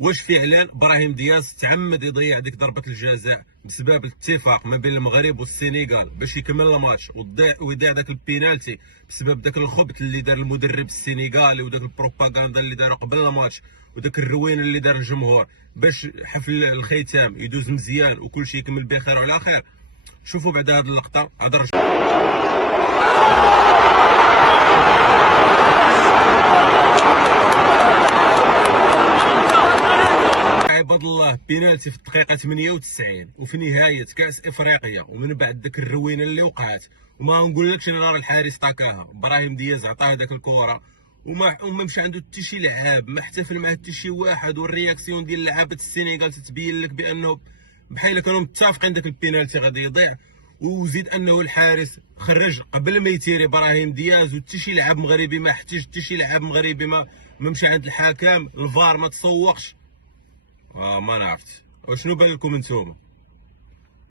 واش فعلا ابراهيم دياز تعمد يضيع ديك ضربه الجزاء بسبب الاتفاق ما بين المغرب والسنغال باش يكمل الماتش ويضيع داك البينالتي بسبب داك الخبط اللي دار المدرب السنغالي وداك البروباغندا اللي داروا قبل الماتش وداك الروينه اللي دار الجمهور باش حفل الختام يدوز مزيان وكل شيء يكمل بخير وعلى خير. شوفوا بعد هذه اللقطه عباد الله بينالتي في الدقيقه 98 وفي نهايه كاس افريقيا ومن بعد داك الروينه اللي وقعت وما نقولكش انا راه الحارس طاكاها ابراهيم دياز عطاه داك الكره وما مشى عنده حتى شي لعاب ما احتفل معاه حتى شي واحد والرياكسيون ديال لعابه السنغال تتبين لك بانه بحال كانوا متفقين داك البينالتي غادي يضيع. وزيد انه الحارس خرج قبل ما يتيري ابراهيم دياز وحتى شي لاعب مغربي ما احتاج حتى شي لاعب مغربي ما مشى عند الحكم الفار ما تسوقش. ما عرفت وشنو بان لكم نتوما.